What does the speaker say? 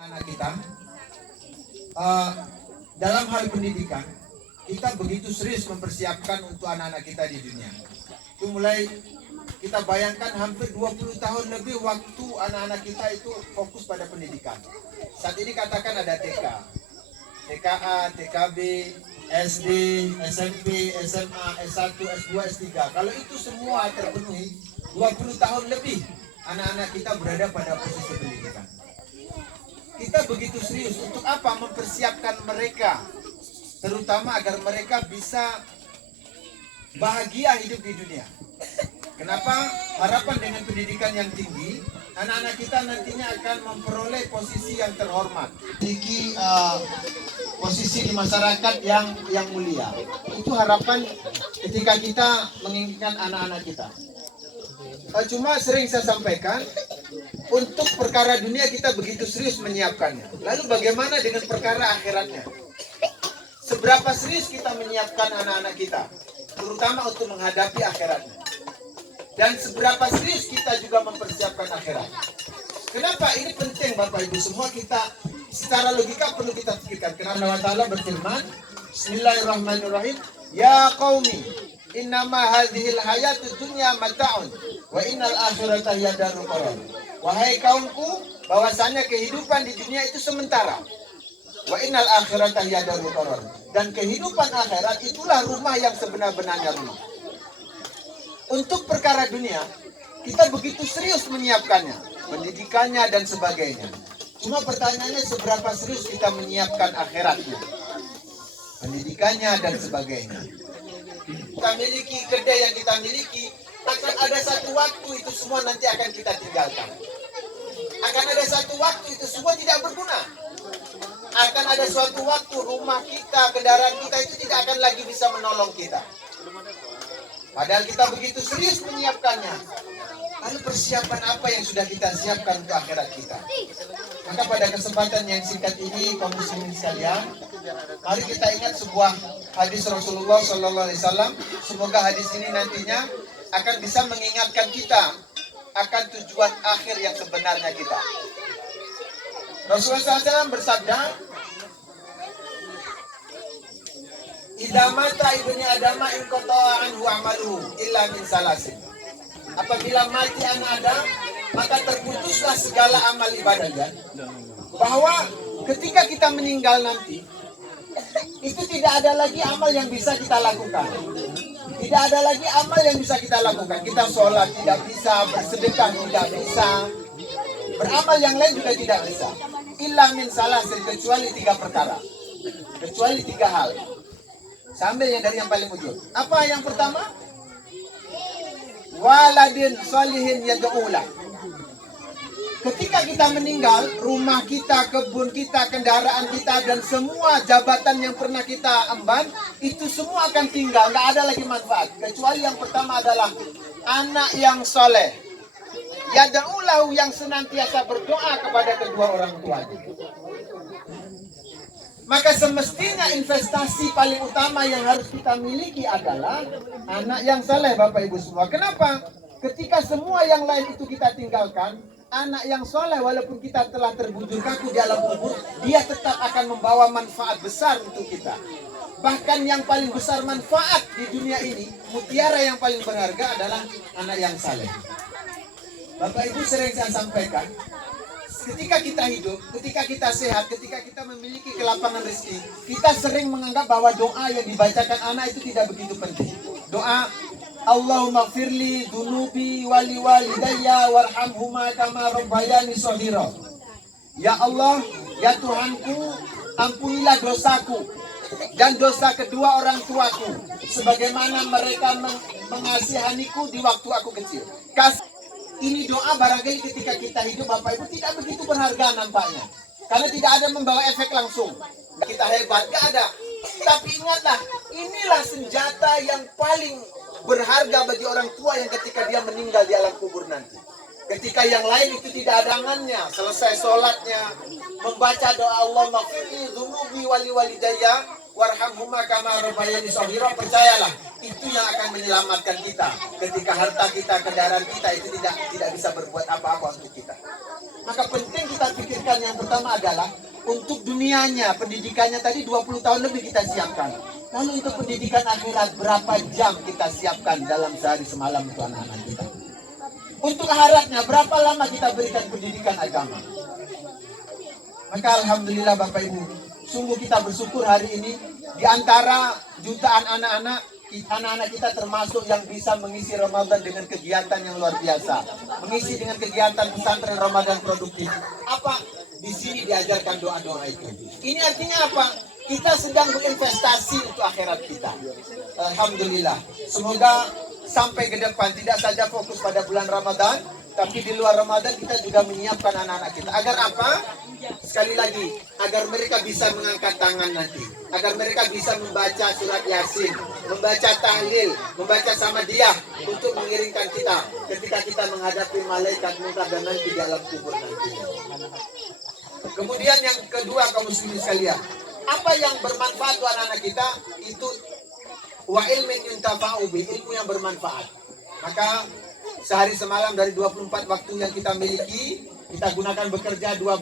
anak kita dalam hal pendidikan, kita begitu serius mempersiapkan untuk anak-anak kita di dunia. Itu mulai kita bayangkan hampir 20 tahun lebih waktu anak-anak kita itu fokus pada pendidikan. Saat ini katakan ada TK, TKA, TKB, SD, SMP, SMA, S1, S2, S3. Kalau itu semua terpenuhi, 20 tahun lebih anak-anak kita berada pada posisi pendidikan. Kita begitu serius untuk apa? Mempersiapkan mereka, terutama agar mereka bisa bahagia hidup di dunia. Kenapa? Harapan dengan pendidikan yang tinggi, anak-anak kita nantinya akan memperoleh posisi yang terhormat, memiliki posisi di masyarakat yang mulia. Itu harapan ketika kita menginginkan anak-anak kita. Cuma sering saya sampaikan, untuk perkara dunia kita begitu serius menyiapkannya. Lalu bagaimana dengan perkara akhiratnya? Seberapa serius kita menyiapkan anak-anak kita, terutama untuk menghadapi akhiratnya? Dan seberapa serius kita juga mempersiapkan akhirat? Kenapa ini penting Bapak Ibu semua? Kita secara logika perlu kita pikirkan. Karena Allah Ta'ala berfirman, Bismillahirrahmanirrahim, Ya qaumi, innama hadhil hayatud dunya mata'un, wa innal akhirata hiya darul qarar. Wahai kaumku, bahwasanya kehidupan di dunia itu sementara. Wa innal akhirata hiya darul qarar. Dan kehidupan akhirat itulah rumah yang sebenar-benarnya rumah. Untuk perkara dunia, kita begitu serius menyiapkannya, pendidikannya dan sebagainya. Cuma pertanyaannya seberapa serius kita menyiapkan akhiratnya, pendidikannya dan sebagainya. Kita miliki kerja yang kita miliki, akan ada satu waktu itu semua nanti akan kita tinggalkan. Akan ada satu waktu itu semua tidak berguna. Akan ada suatu waktu rumah kita, kendaraan kita itu tidak akan lagi bisa menolong kita. Padahal kita begitu serius menyiapkannya. Lalu persiapan apa yang sudah kita siapkan untuk akhirat kita? Maka pada kesempatan yang singkat ini, kaum muslimin sekalian, mari kita ingat sebuah hadis Rasulullah SAW. Semoga hadis ini nantinya akan bisa mengingatkan kita akan tujuan akhir yang sebenarnya kita. Rasulullah SAW bersabda, Idza mata ibni Adam in qata'a anhu amaluhu illa min salasin. Apabila mati anak Adam, maka terputuslah segala amal ibadahnya. Bahwa ketika kita meninggal nanti, itu tidak ada lagi amal yang bisa kita lakukan. Tidak ada lagi amal yang bisa kita lakukan. Kita sholat tidak bisa, bersedekah tidak bisa, beramal yang lain juga tidak bisa. Illa min salasin, kecuali 3 perkara. Kecuali 3 hal. Sambil yang dari yang paling ujung. Apa yang pertama? Waladin salihin yad'ulah. Ketika kita meninggal, rumah kita, kebun kita, kendaraan kita, dan semua jabatan yang pernah kita emban, itu semua akan tinggal, nggak ada lagi manfaat. Kecuali yang pertama adalah anak yang soleh. Yad'ulah, yang senantiasa berdoa kepada kedua orang tuanya. Maka semestinya investasi paling utama yang harus kita miliki adalah anak yang saleh, Bapak Ibu semua. Kenapa? Ketika semua yang lain itu kita tinggalkan, anak yang soleh walaupun kita telah terbujur kaku di alam kubur, dia tetap akan membawa manfaat besar untuk kita. Bahkan yang paling besar manfaat di dunia ini, mutiara yang paling berharga adalah anak yang saleh. Bapak Ibu sering saya sampaikan, ketika kita hidup, ketika kita sehat, ketika kita memiliki kelapangan rezeki, kita sering menganggap bahwa doa yang dibacakan anak itu tidak begitu penting. Doa Allahumma firli dunubi wali walidayya warhamhuma kama rabbayani shaghira. Ya Allah, ya Tuhanku, ampunilah dosaku dan dosa kedua orang tuaku, sebagaimana mereka mengasihaniku di waktu aku kecil. Ini doa barangkali ketika kita hidup Bapak Ibu tidak begitu berharga nampaknya. Karena tidak ada membawa efek langsung. Kita hebat, gak ada. Tapi ingatlah, inilah senjata yang paling berharga bagi orang tua yang ketika dia meninggal di alam kubur nanti. Ketika yang lain itu tidak ada tangannya, selesai sholatnya, membaca doa Allah maghfirli dzunubi wali walidayya warhamhuma kama rabbayani shaghira, percayalah itu yang akan menyelamatkan kita ketika harta kita, kendaraan kita itu tidak bisa berbuat apa-apa untuk kita. Maka penting kita pikirkan yang pertama adalah untuk dunianya, pendidikannya tadi 20 tahun lebih kita siapkan. Lalu untuk pendidikan akhirat berapa jam kita siapkan dalam sehari semalam untuk anak-anak kita. Untuk akhiratnya berapa lama kita berikan pendidikan agama. Maka alhamdulillah Bapak Ibu, sungguh kita bersyukur hari ini di antara jutaan anak-anak kita termasuk yang bisa mengisi Ramadan dengan kegiatan yang luar biasa. Mengisi dengan kegiatan pesantren Ramadan produktif. Apa? Di sini diajarkan doa-doa itu. Ini artinya apa? Kita sedang berinvestasi untuk akhirat kita. Alhamdulillah. Semoga sampai ke depan tidak saja fokus pada bulan Ramadan, tapi di luar Ramadan kita juga menyiapkan anak-anak kita. Agar apa? Sekali lagi, agar mereka bisa mengangkat tangan nanti. Agar mereka bisa membaca surat Yasin, membaca tahlil, membaca Samadiyah untuk mengiringkan kita ketika kita menghadapi malaikat munkar dan nanti di alam kubur nanti. Kemudian yang kedua kaum muslimin sekalian, apa yang bermanfaat untuk anak-anak kita itu wa ilmin yuntafa'u bi, ilmu yang bermanfaat. Maka sehari semalam dari 24 waktu yang kita miliki, kita gunakan bekerja 12